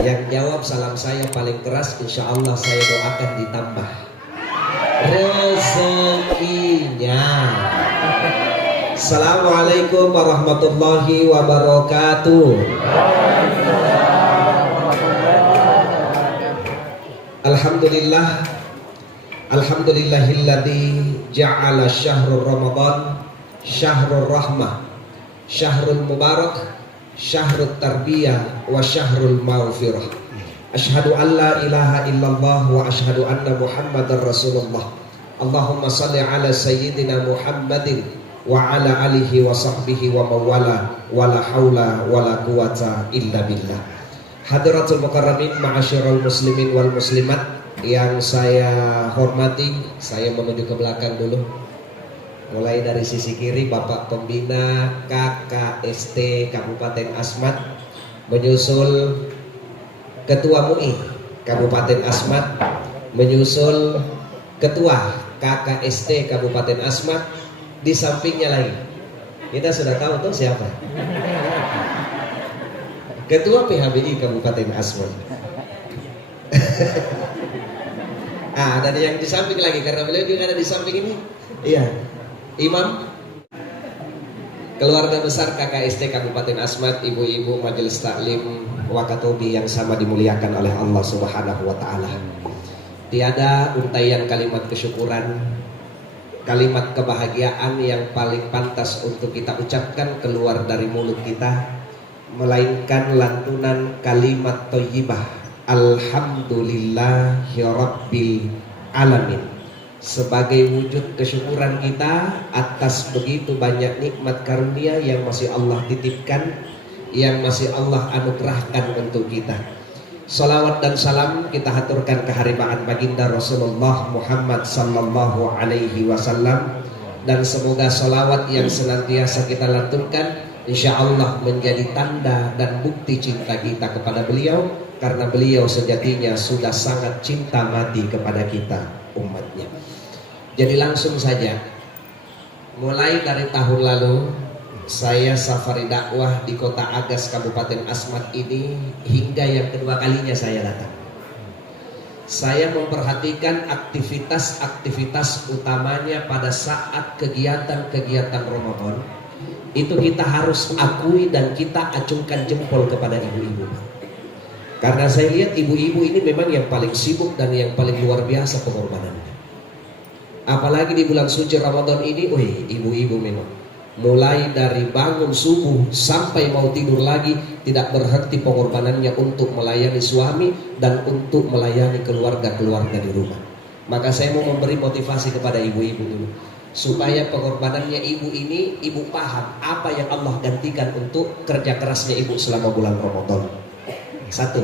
Yang jawab salam saya paling keras, insya Allah saya doakan ditambah rezekinya. Assalamualaikum warahmatullahi wabarakatuh. Alhamdulillah, alhamdulillahilladzi ja'ala syahrul ramadan syahrul rahmah, syahrul mubarak, syahrul tarbiyah, wa syahrul maghfirah. Asyhadu an la ilaha illallah wa asyhadu anna muhammadar rasulullah. Allahumma salli ala sayyidina Muhammadin wa ala alihi wa sahbihi wa mawala, wa la hawla wa la quwata illa billah. Hadratul mukarramin, ma'asyiral muslimin wal muslimat yang saya hormati, saya menuju ke belakang dulu. Mulai dari sisi kiri Bapak Pembina KKST Kabupaten Asmat, menyusul Ketua MUI Kabupaten Asmat, menyusul Ketua KKST Kabupaten Asmat, di sampingnya lagi kita sudah tahu tuh siapa, Ketua PHBI Kabupaten Asmat. Dan yang di samping lagi, karena beliau juga ada di samping ini, iya, Imam keluarga besar KKST Kabupaten Asmat, ibu-ibu majelis taklim Wakatobi yang sama dimuliakan oleh Allah Subhanahu wa taala. Tiada untaian kalimat kesyukuran, kalimat kebahagiaan yang paling pantas untuk kita ucapkan keluar dari mulut kita, melainkan lantunan kalimat thayyibah, alhamdulillahi rabbil alamin, sebagai wujud kesyukuran kita atas begitu banyak nikmat karunia yang masih Allah titipkan, yang masih Allah anugerahkan untuk kita. Salawat dan salam kita haturkan keharimaan baginda Rasulullah Muhammad sallallahu alaihi wasallam, dan semoga salawat yang senantiasa kita lantunkan insya Allah menjadi tanda dan bukti cinta kita kepada beliau, karena beliau sejatinya sudah sangat cinta mati kepada kita umatnya. Jadi langsung saja, mulai dari tahun lalu saya safari dakwah di kota Agas Kabupaten Asmat ini, hingga yang kedua kalinya saya datang. Saya memperhatikan aktivitas-aktivitas utamanya pada saat kegiatan-kegiatan Ramadan. Itu kita harus akui dan kita acungkan jempol kepada ibu-ibu. Karena saya lihat ibu-ibu ini memang yang paling sibuk dan yang paling luar biasa pengorbanannya. Apalagi di bulan suci Ramadan ini, ibu-ibu memang mulai dari bangun subuh sampai mau tidur lagi tidak berhenti pengorbanannya untuk melayani suami dan untuk melayani keluarga-keluarga di rumah. Maka saya mau memberi motivasi kepada ibu-ibu dulu, supaya pengorbanannya ibu ini, ibu paham apa yang Allah gantikan untuk kerja kerasnya ibu selama bulan Ramadan. Satu,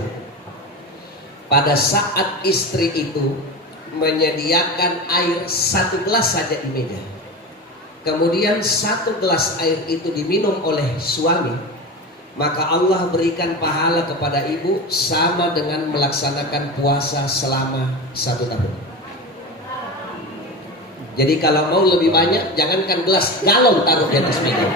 pada saat istri itu menyediakan air 1 gelas saja di meja, kemudian 1 gelas air itu diminum oleh suami, maka Allah berikan pahala kepada ibu sama dengan melaksanakan puasa selama 1 tahun. Jadi kalau mau lebih banyak, jangankan gelas, galon taruh di atas meja.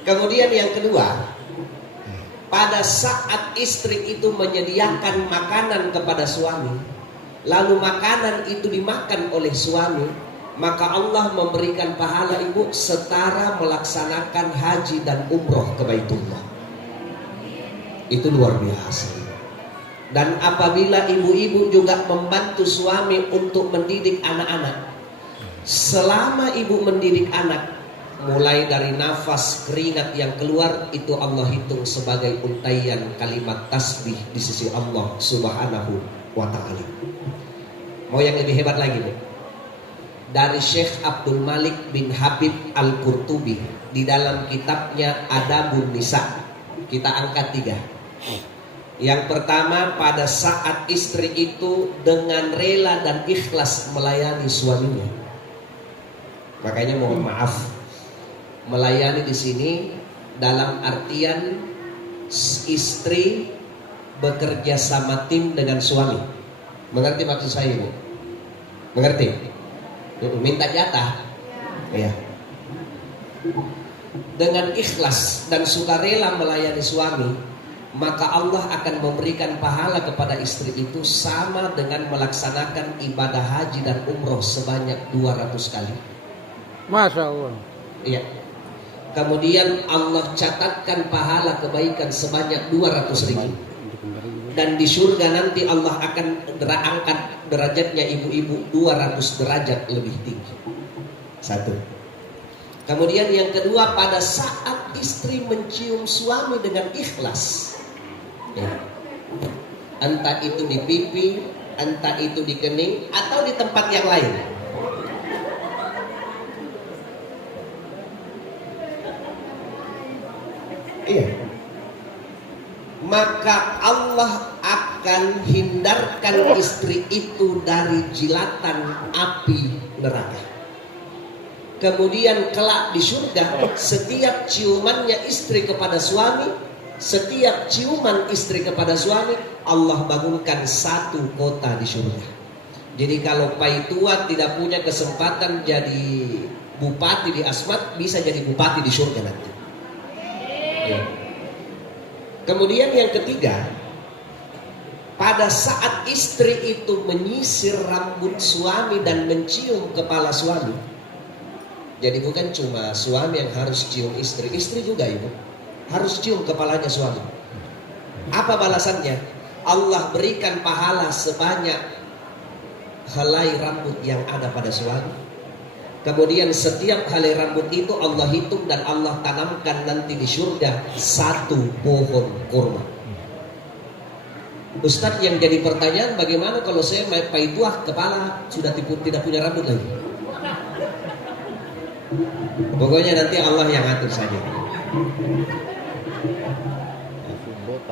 Kemudian yang kedua, pada saat istri itu menyediakan makanan kepada suami, lalu makanan itu dimakan oleh suami, maka Allah memberikan pahala ibu setara melaksanakan haji dan umroh ke Baitullah. Itu luar biasa. Dan apabila ibu-ibu juga membantu suami untuk mendidik anak-anak, selama ibu mendidik anak, mulai dari nafas keringat yang keluar, itu Allah hitung sebagai untaian kalimat tasbih di sisi Allah Subhanahu wa ta'ala. Mau yang lebih hebat lagi, Bu? Dari Syekh Abdul Malik bin Habib Al-Qurtubi, di dalam kitabnya Adabun Nisa, kita angkat 3. Yang pertama, pada saat istri itu dengan rela dan ikhlas melayani suaminya. Makanya mohon maaf, melayani di sini dalam artian istri bekerja sama tim dengan suami. Mengerti maksud saya, Bu? Mengerti? Minta jatah. Ya. Dengan ikhlas dan sukarela melayani suami, maka Allah akan memberikan pahala kepada istri itu sama dengan melaksanakan ibadah haji dan umroh sebanyak 200 kali. Masya Allah. Iya. Kemudian Allah catatkan pahala kebaikan sebanyak 200 ribu. Dan di surga nanti Allah akan angkat derajatnya ibu-ibu 200 derajat lebih tinggi. Satu. Kemudian yang kedua, pada saat istri mencium suami dengan ikhlas, ya, entah itu di pipi, entah itu di kening, atau di tempat yang lain, iya, maka Allah akan hindarkan istri itu dari jilatan api neraka. Kemudian kelak di surga, setiap ciumannya istri kepada suami, setiap ciuman istri kepada suami, Allah bangunkan satu kota di surga. Jadi kalau Paitua tidak punya kesempatan jadi bupati di Asmat, bisa jadi bupati di surga nanti. Ya. Kemudian yang ketiga, pada saat istri itu menyisir rambut suami dan mencium kepala suami, jadi bukan cuma suami yang harus cium istri, istri juga ibu harus cium kepalanya suami. Apa balasannya? Allah berikan pahala sebanyak helai rambut yang ada pada suami. Kemudian setiap helai rambut itu Allah hitung dan Allah tanamkan nanti di surga satu pohon kurma. Ustadz, yang jadi pertanyaan, bagaimana kalau saya Paituah kepala sudah tidak punya rambut lagi? Pokoknya nanti Allah yang atur saja.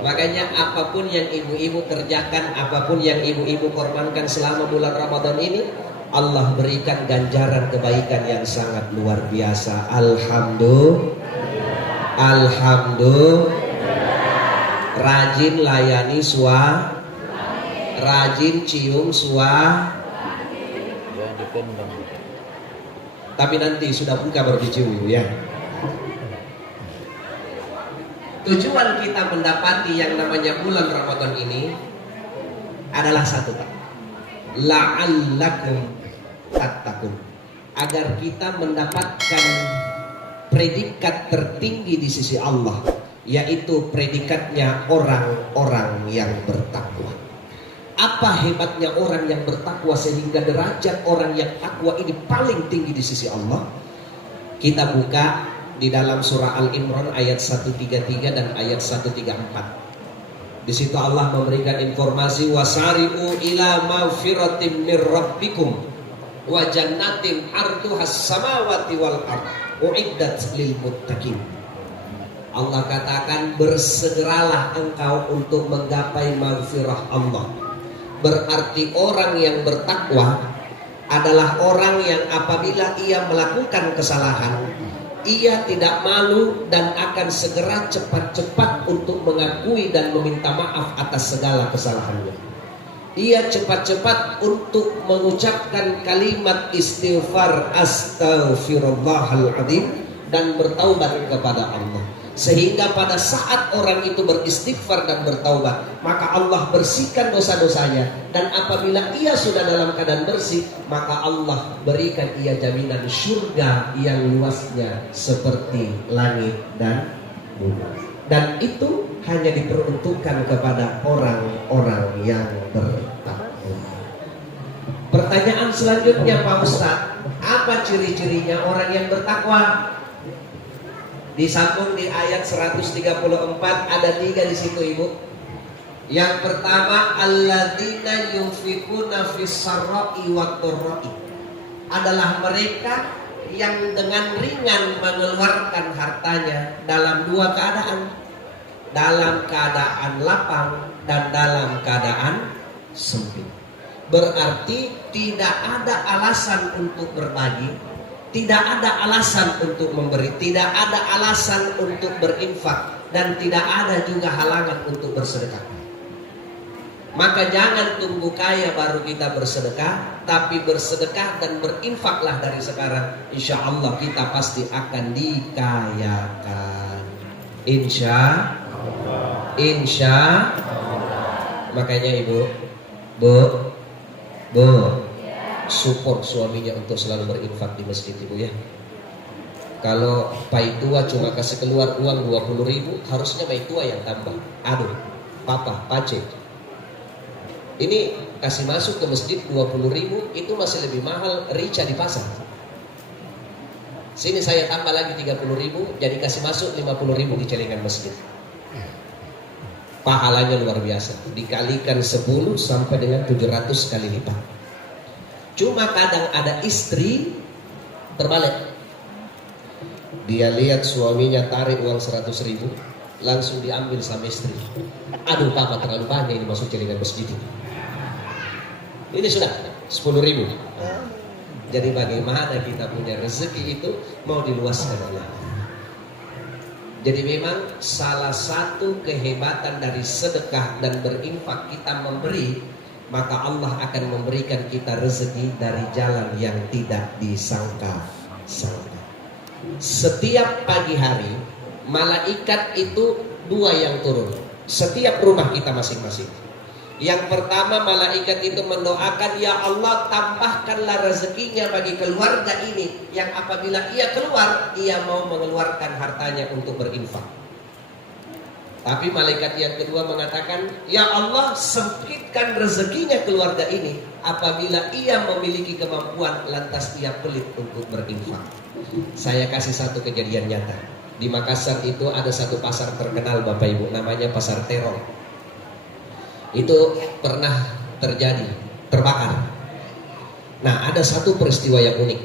Makanya apapun yang ibu-ibu kerjakan, apapun yang ibu-ibu korbankan selama bulan Ramadan ini, Allah berikan ganjaran kebaikan yang sangat luar biasa. Alhamdulillah. Rajin layani suami, rajin cium suami. Tapi nanti sudah buka baru dicium ya. Tujuan kita mendapati yang namanya bulan Ramadan ini adalah satu, Pak. La'allakum tattaqun. Agar kita mendapatkan predikat tertinggi di sisi Allah, yaitu predikatnya orang-orang yang bertakwa. Apa hebatnya orang yang bertakwa sehingga derajat orang yang takwa ini paling tinggi di sisi Allah? Kita buka di dalam surah Al-Imran ayat 133 dan ayat 134. Di situ Allah memberikan informasi, wasari'u ila maghfiratin mir rabbikum wa jannatin arduhas samawati wal ard uiddat lil muttaqin. Allah katakan, bersegeralah engkau untuk menggapai maghfirah Allah. Berarti orang yang bertakwa adalah orang yang apabila ia melakukan kesalahan, ia tidak malu dan akan segera cepat-cepat untuk mengakui dan meminta maaf atas segala kesalahannya. Ia cepat-cepat untuk mengucapkan kalimat istighfar astaghfirullahaladzim dan bertaubat kepada Allah. Sehingga pada saat orang itu beristighfar dan bertaubat, maka Allah bersihkan dosa-dosanya. Dan apabila ia sudah dalam keadaan bersih, maka Allah berikan ia jaminan surga yang luasnya seperti langit dan bumi. Dan itu hanya diperuntukkan kepada orang-orang yang bertakwa. Pertanyaan selanjutnya, Pak Ustadz, apa ciri-cirinya orang yang bertakwa? Disambung di ayat 134 ada 3 di situ ibu. Yang pertama, alladzina yunfikuna fis-sarra'i wat-dharra'i, adalah mereka yang dengan ringan mengeluarkan hartanya dalam 2 keadaan, dalam keadaan lapang dan dalam keadaan sempit. Berarti tidak ada alasan untuk berbagi, tidak ada alasan untuk memberi, tidak ada alasan untuk berinfak, dan tidak ada juga halangan untuk bersedekah. Maka jangan tunggu kaya baru kita bersedekah, tapi bersedekah dan berinfaklah dari sekarang. Insya Allah kita pasti akan dikayakan. Insya Makanya ibu, bu, support suaminya untuk selalu berinfak di masjid ibu ya. Kalau paitua cuma kasih keluar uang 20.000, harusnya paitua yang tambah. Aduh, papa, pace. Ini kasih masuk ke masjid 20.000 itu masih lebih mahal rica di pasar. Sini saya tambah lagi 30.000, jadi kasih masuk 50.000 di celengan masjid. Pahalanya luar biasa, dikalikan 10 sampai dengan 700 kali lipat. Cuma kadang ada istri terbalik. Dia lihat suaminya tarik uang 100.000, langsung diambil sama istri. Aduh papa, terlalu banyak ini masuk celengan masjid ini. Ini sudah 10.000. Jadi bagaimana kita punya rezeki itu mau diluaskan oleh Allah. Jadi memang salah satu kehebatan dari sedekah dan berinfak kita memberi, maka Allah akan memberikan kita rezeki dari jalan yang tidak disangka-sangka. Setiap pagi hari malaikat itu 2 yang turun setiap rumah kita masing-masing. Yang pertama, malaikat itu mendoakan, ya Allah tambahkanlah rezekinya bagi keluarga ini, yang apabila ia keluar, ia mau mengeluarkan hartanya untuk berinfak. Tapi malaikat yang kedua mengatakan, ya Allah sempitkan rezekinya keluarga ini, apabila ia memiliki kemampuan lantas ia pelit untuk berinfak. Saya kasih satu kejadian nyata. Di Makassar itu ada satu pasar terkenal Bapak Ibu, namanya Pasar Terong. Itu pernah terjadi, terbakar. Nah, ada satu peristiwa yang unik.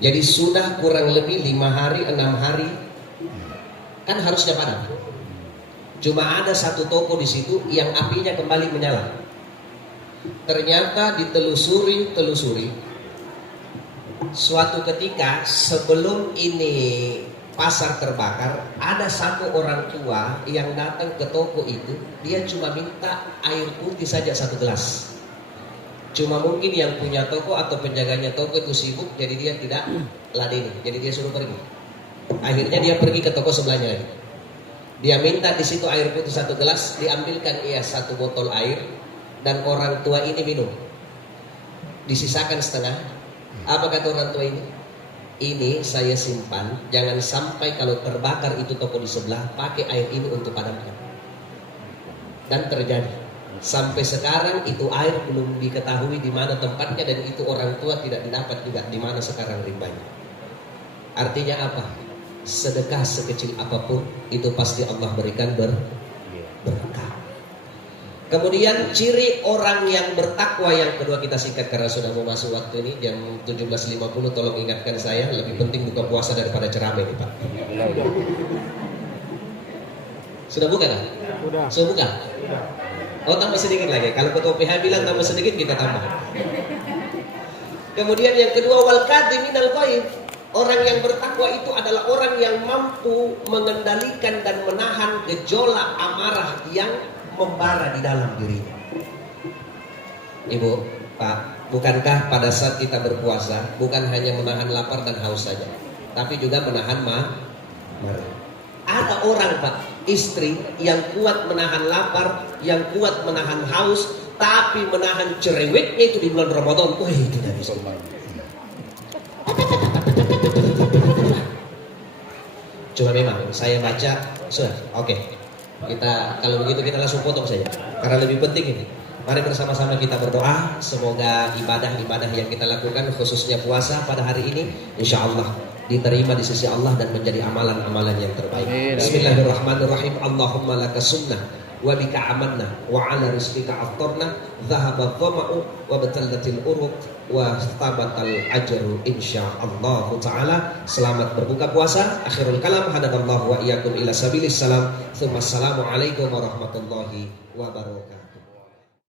Jadi sudah kurang lebih 5 hari, 6 hari, kan harusnya padam. Cuma ada satu toko di situ yang apinya kembali menyala. Ternyata ditelusuri, suatu ketika sebelum ini pasar terbakar, ada satu orang tua yang datang ke toko itu. Dia cuma minta air putih saja 1 gelas. Cuma mungkin yang punya toko atau penjaganya toko itu sibuk, jadi dia tidak ladeni, jadi dia suruh pergi. Akhirnya dia pergi ke toko sebelahnya lagi. Dia minta di situ air putih 1 gelas, diambilkan ia 1 botol air, dan orang tua ini minum. Disisakan setengah. Apa kata orang tua ini? Ini saya simpan, jangan sampai kalau terbakar itu toko di sebelah, pakai air ini untuk padamkan. Dan terjadi. Sampai sekarang itu air belum diketahui di mana tempatnya, dan itu orang tua tidak didapat juga di mana sekarang rimbanya. Artinya apa? Sedekah sekecil apapun itu pasti Allah berikan berkah. Kemudian ciri orang yang bertakwa yang kedua, kita singkat karena sudah mau masuk waktu ini jam 17.50. Tolong ingatkan saya, lebih penting buka puasa daripada ceramah ini Pak. Sudah buka kan? Sudah buka? Oh, tambah sedikit lagi. Kalau ketua PH bilang tambah sedikit, kita tambah. Kemudian yang kedua, wal kadhiminal ghaidh. Orang yang bertakwa itu adalah orang yang mampu mengendalikan dan menahan gejolak amarah yang membara di dalam dirinya. Ibu, Pak, bukankah pada saat kita berpuasa bukan hanya menahan lapar dan haus saja, tapi juga menahan marah? Ada orang Pak, istri yang kuat menahan lapar, yang kuat menahan haus, tapi menahan cerewetnya itu di bulan Ramadan. Wah, tidak bisa. Cuma memang saya baca, sudah, oke. Kita kalau begitu kita langsung potong saja, karena lebih penting ini. Mari bersama-sama kita berdoa, semoga ibadah-ibadah yang kita lakukan khususnya puasa pada hari ini insya Allah diterima di sisi Allah dan menjadi amalan-amalan yang terbaik. Bismillahirrahmanirrahim. Allahumma laka sunnah wa bika amanna wa ala rizqika aftarna, dhahaba dhama'u wa batallatil uruq wa tabatal ajru insyaallah taala. Selamat berbuka puasa. Akhirul kalam, hadanallahu wa iyyakum ila sabilis salam. Tsumma assalamu alaikum warahmatullahi wabarakatuh.